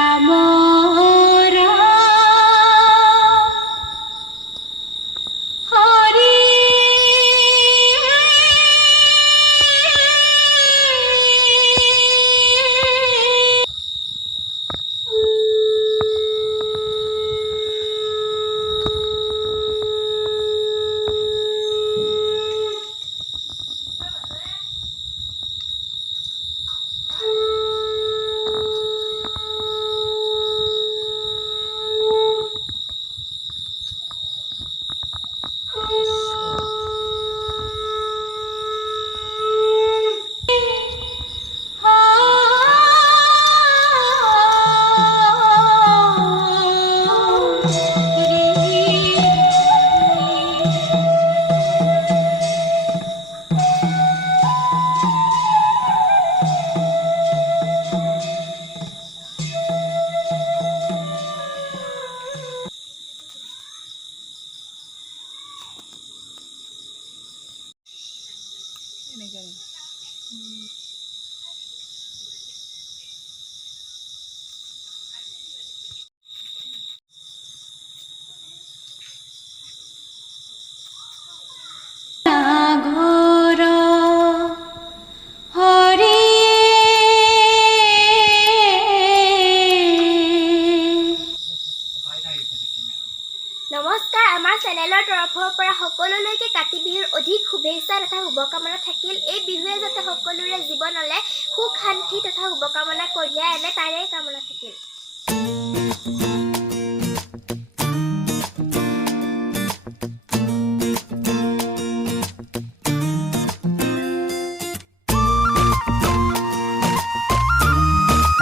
ৰাম ৰাম হৰি ঘৰ হৰি নমস্কাৰ আমাৰ চেনেলৰ তৰফৰ পৰা সকলোলৈকে কাতি বিহুৰ অধিক শুভেচ্ছা তথা শুভকামনা থাকিল। এই বিহুৱে যাতে সকলোৰে জীৱনলৈ সুখ শান্তি তথা শুভকামনা কঢ়িয়াই আনে তাৰে কামনা থাকিল।